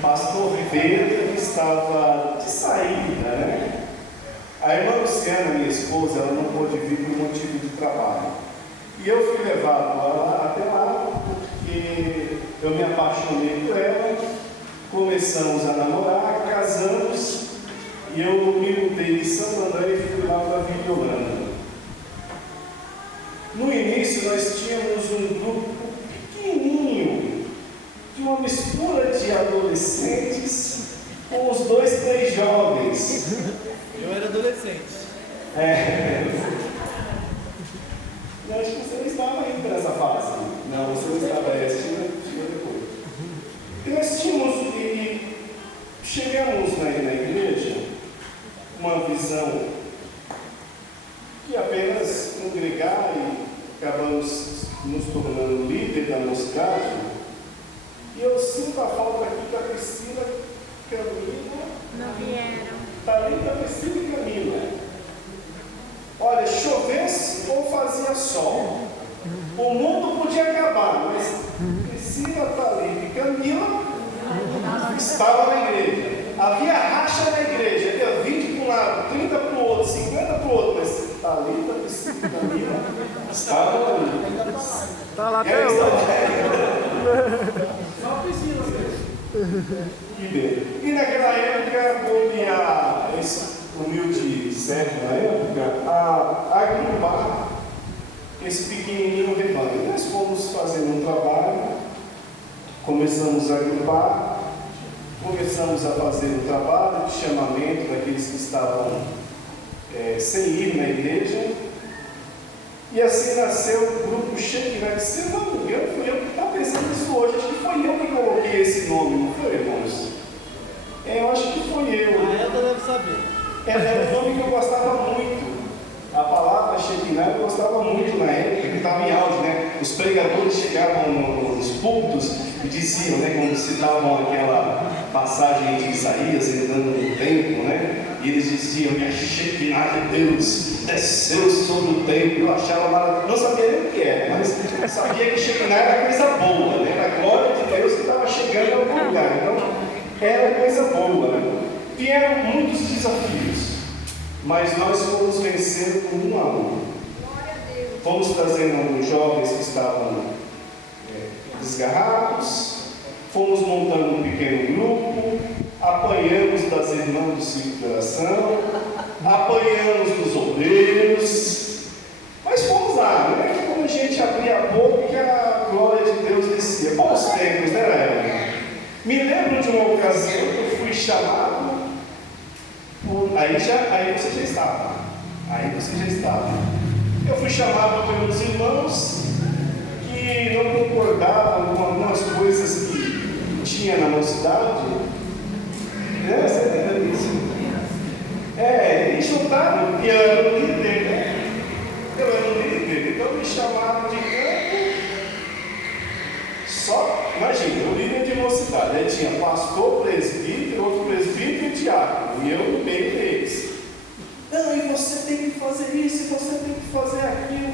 pastor Pedro estava de saída, né? A irmã Luciana, minha esposa, ela não pôde vir por motivo de trabalho. E eu fui levado até lá porque eu me apaixonei por ela, começamos a namorar, casamos e eu me mudei de Santo André e fui lá para a Vila Holanda. No início nós tínhamos um grupo pequenininho, de uma mistura de adolescentes com os 2, 3 jovens. Eu era adolescente. Eu acho que você não estava indo para essa fase. Não, você não estava, chega depois. E nós tínhamos, e chegamos na igreja, uma visão de apenas congregar e acabamos nos tornando líder da mocidade. E eu sinto a falta aqui da Priscila, Camila. Não vieram. Thalita, Priscila e Camila. Olha, chovesse ou fazia sol. O mundo podia acabar, mas Priscila, Thalita e Camila estavam na igreja. Havia racha na igreja, havia 20 para um lado, 30 para o outro, 50 para o outro, mas Thalita, Priscila e Camila estavam ali. Está lá até hoje. Só Priscila mesmo. E naquela época, coube esse humilde servo na época a agrupar esse pequenininho rebanho. Nós fomos fazendo um trabalho, começamos a agrupar, começamos a fazer um trabalho de chamamento daqueles que estavam sem ir na igreja. E assim nasceu o grupo Shekinah. Se não me engano, fui eu que estava pensando nisso hoje. Acho que foi eu que coloquei esse nome, não foi, irmãos? Eu acho que foi eu. A Elda deve saber. Era um nome que eu gostava muito. A palavra Shekinah eu gostava muito na época, que estava em auge, né? Os pregadores chegavam nos púlpitos e diziam, né? Quando citavam aquela passagem de Isaías entrando no templo, né? E eles diziam que a Shekinah de Deus desceu sobre o templo. Eu achava maravilhoso, não sabia nem o que era, mas sabia que Shekinah era coisa boa, né? Era a glória de Deus que estava chegando em algum lugar. Então, era coisa boa, né? Vieram muitos desafios, mas nós fomos vencendo um a um. Fomos trazendo alguns jovens que estavam desgarrados, fomos montando um pequeno grupo, apanhamos das irmãs do ciclo de oração, apanhamos dos obreiros, mas fomos lá, né? Quando a gente abria a boca, a glória de Deus descia. Bons tempos, né, Léo? Me lembro de uma ocasião que eu fui chamado. Aí você já estava. Eu fui chamado pelos irmãos que não concordavam com algumas coisas que tinha na mocidade. Você entendeu isso? Eles juntaram, e eu era o líder, né? Então me chamaram de canto. Só, imagina, o líder de mocidade. Aí tinha pastor, presbítero, outro presbítero e diácono. E eu no meio deles. Não, e você tem que fazer isso, e você tem que fazer aquilo.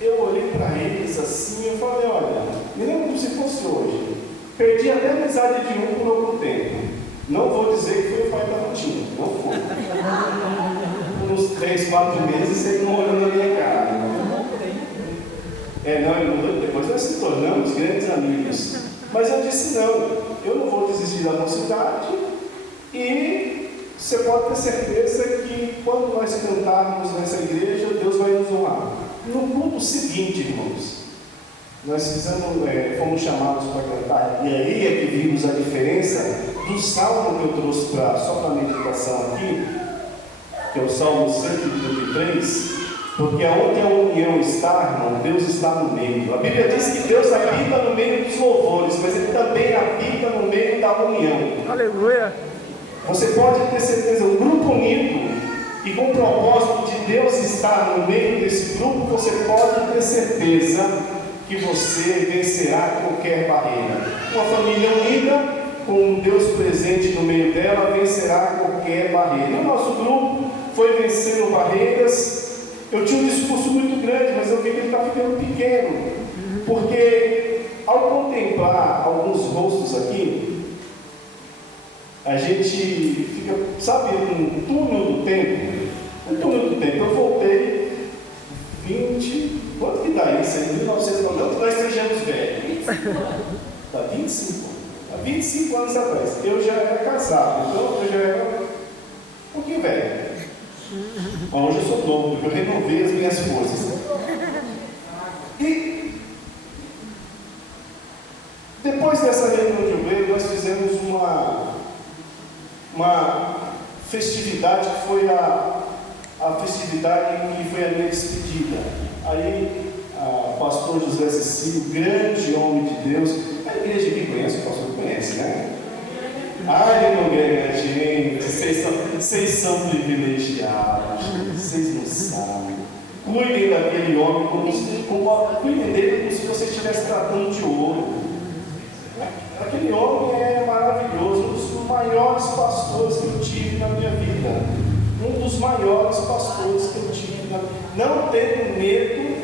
Eu olhei para eles assim e falei, olha, me lembro como se fosse hoje. Perdi até a amizade de um por algum tempo. Não vou dizer que foi o pai da rotina, não foi. Por uns 3, 4 meses ele não olhou na minha cara. Depois nós se tornamos grandes amigos. Mas eu disse, não, eu não vou desistir da mocidade. E você pode ter certeza que quando nós cantarmos nessa igreja, Deus vai nos honrar. No culto seguinte, irmãos, nós fomos chamados para cantar. E aí é que vimos a diferença do salmo que eu trouxe só para a meditação aqui, que é o Salmo 133. Porque aonde a união está, irmão, Deus está no meio. A Bíblia diz que Deus habita no meio dos louvores, mas Ele também habita no meio da união. Aleluia! Você pode ter certeza, um grupo unido e com o propósito de Deus estar no meio desse grupo, você pode ter certeza que você vencerá qualquer barreira. Uma família unida, com Deus presente no meio dela, vencerá qualquer barreira. E o nosso grupo foi vencendo barreiras. Eu tinha um discurso muito grande, mas eu vi que ele está ficando pequeno, porque ao contemplar alguns rostos aqui, a gente fica, sabe, um túnel do tempo. Um túnel do tempo. Eu voltei 20, quanto que dá isso? Em 1990, nós estejamos velhos. Dá 25. Há 25 anos atrás. Eu já era casado, então eu já era um pouquinho velho. Mas hoje eu sou novo, porque eu renovei as minhas forças. E depois dessa reunião de obreiro, nós fizemos uma festividade que foi a festividade que foi a minha despedida. Aí, o pastor José Cecílio, grande homem de Deus, a igreja que conhece, o pastor conhece, né? Ai, não ganha, gente, vocês são privilegiados, vocês não sabem. Cuidem daquele homem, cuidem dele como se você estivesse tratando de ouro. Aquele homem é maravilhoso, um dos maiores pastores que eu tive na minha vida. Um dos maiores pastores que eu tive na minha vida. Não tenho medo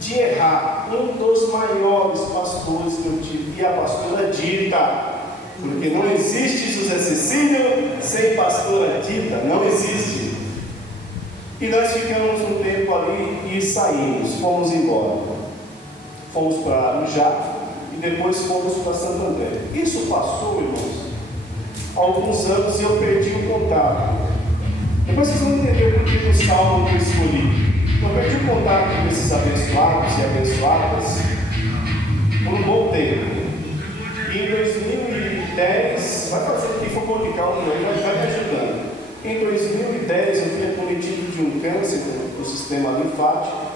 de errar. Um dos maiores pastores que eu tive. E a pastora Dita. Porque não existe José Cecílio sem pastora Dita. Não existe. E nós ficamos um tempo ali e saímos. Fomos embora. Fomos para Arujá. E depois fomos para Santo André. Isso passou, irmãos, alguns anos e eu perdi o contato. Depois vocês vão entender por que o salmo que eu escolhi. Eu perdi o contato com esses abençoados e abençoadas por um bom tempo. E em 2010, vai fazer aqui, for publicar um aí, vai me ajudando. Em 2010 eu fui acometido de um câncer do sistema linfático.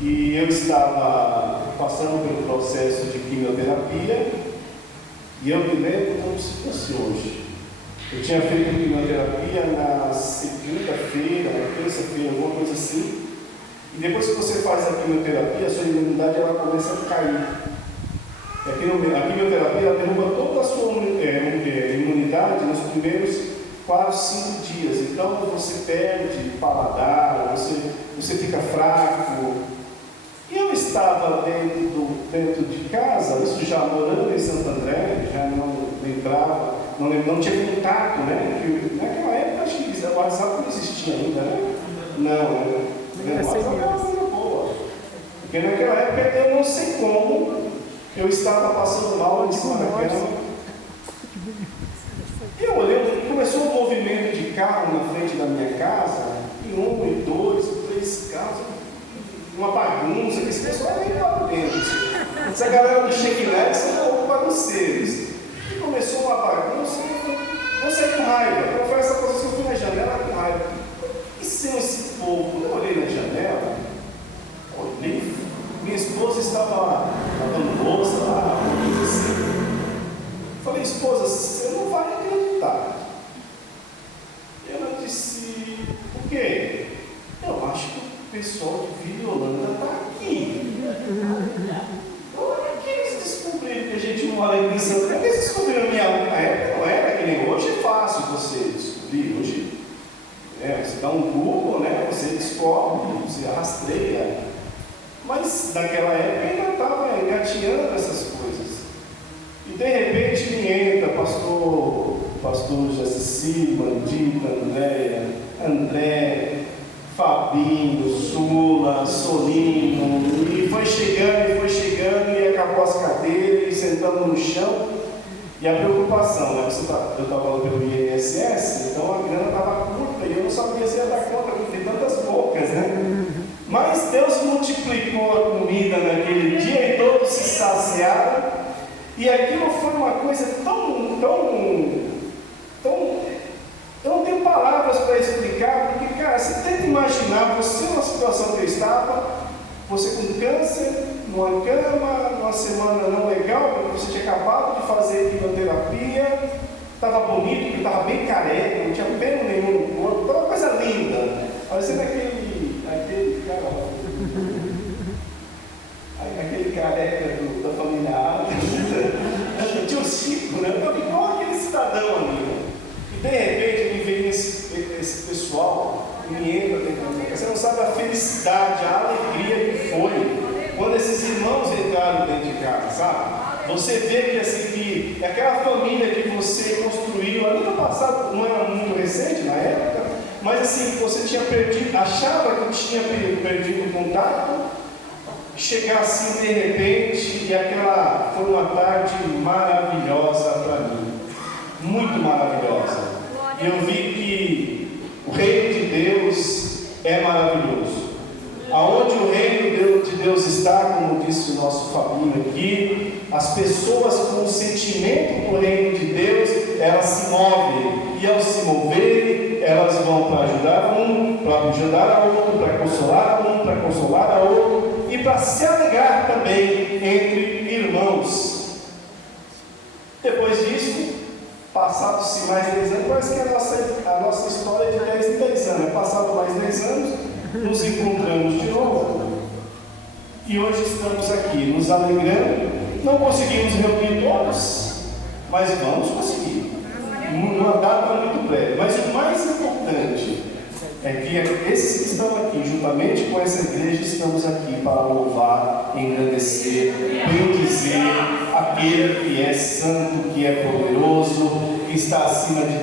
E eu estava passando pelo processo de quimioterapia, e eu me lembro como se fosse hoje. Eu tinha feito quimioterapia na segunda-feira, na terça-feira, alguma coisa assim, e depois que você faz a quimioterapia, a sua imunidade ela começa a cair. A quimioterapia ela derruba toda a sua imunidade nos primeiros 4, 5 dias, então você perde paladar, você fica fraco. E eu estava dentro de casa, isso já morando em Santo André, já não entrava, não tinha contato, né? Porque naquela época acho que o WhatsApp não existia ainda, né? Não, o WhatsApp era uma coisa boa. Porque naquela época eu não sei como eu estava passando mal em cima da cama. E eu olhei, começou um movimento de carro na frente da minha casa, e 1, e 2, 3 carros. Uma bagunça, que esse pessoal nem para dentro. Essa galera do Chequinete são bagunceiros. E começou uma bagunça, eu saí com raiva. Eu falei essa coisa que eu fui na janela com raiva. E são esse povo? Quando eu olhei na janela, olhei, minha esposa estava lavando louça lá, assim. Falei, esposa, você não vai acreditar. E ela disse, o quê? Eu acho que o pessoal de Vila Holanda está aqui. Olha que eles descobriram que a gente mora aqui em Santa Cruz. Eles descobriram minha época, não era que nem hoje, é fácil você descobrir. Hoje, você dá um Google, né? Você descobre, você rastreia. Mas naquela época ainda estava engateando essas coisas. E de repente me entra pastor Jacici, Bandita, André, Fabinho, Sula, Solino, e foi chegando, e acabou as cadeiras, e sentando no chão, e a preocupação, né? Eu estava falando pelo INSS, então a grana estava curta, e eu não sabia se ia dar conta, porque tem tantas bocas, né? Mas Deus multiplicou a comida naquele dia, e todos se saciaram, e aquilo foi uma coisa tão eu não tenho palavras para explicar, porque, cara, você tenta imaginar você numa situação que eu estava, você com câncer, numa cama, numa semana não legal, porque você tinha acabado de fazer quimioterapia, estava bonito, porque estava bem careca, não tinha pelo nenhum no corpo, estava uma coisa linda, parecendo aquele cara, aquele careca da família Adams, tinha o Chico, né? Eu estava igual aquele cidadão ali. De repente me vem esse pessoal e me entra dentro da casa. Você não sabe a felicidade, a alegria que foi quando esses irmãos entraram dentro de casa, sabe? Você vê que assim, que aquela família que você construiu não era muito recente na época, mas assim, você tinha perdido, achava que tinha perdido o contato, chegar assim de repente, e aquela foi uma tarde maravilhosa para mim, muito maravilhosa. Eu vi que o reino de Deus é maravilhoso. Aonde o reino de Deus está, como disse o nosso Fabinho aqui, as pessoas com o sentimento do reino de Deus, elas se movem, e ao se moverem, elas vão para ajudar um, para ajudar a outro, para consolar um, para consolar a outro, e para se alegrar também entre irmãos. Depois disso, passados-se mais 10 anos, parece que a nossa história é de 10 em 10 anos, passado mais 10 anos, nos encontramos de novo, e hoje estamos aqui, nos alegrando. Não conseguimos reunir todos, mas vamos conseguir, numa data muito breve. Mas o mais importante é que esses que estão aqui, juntamente com essa igreja, estamos aqui para louvar, engrandecer, bendizer aquele que é santo, que é poderoso, que está acima de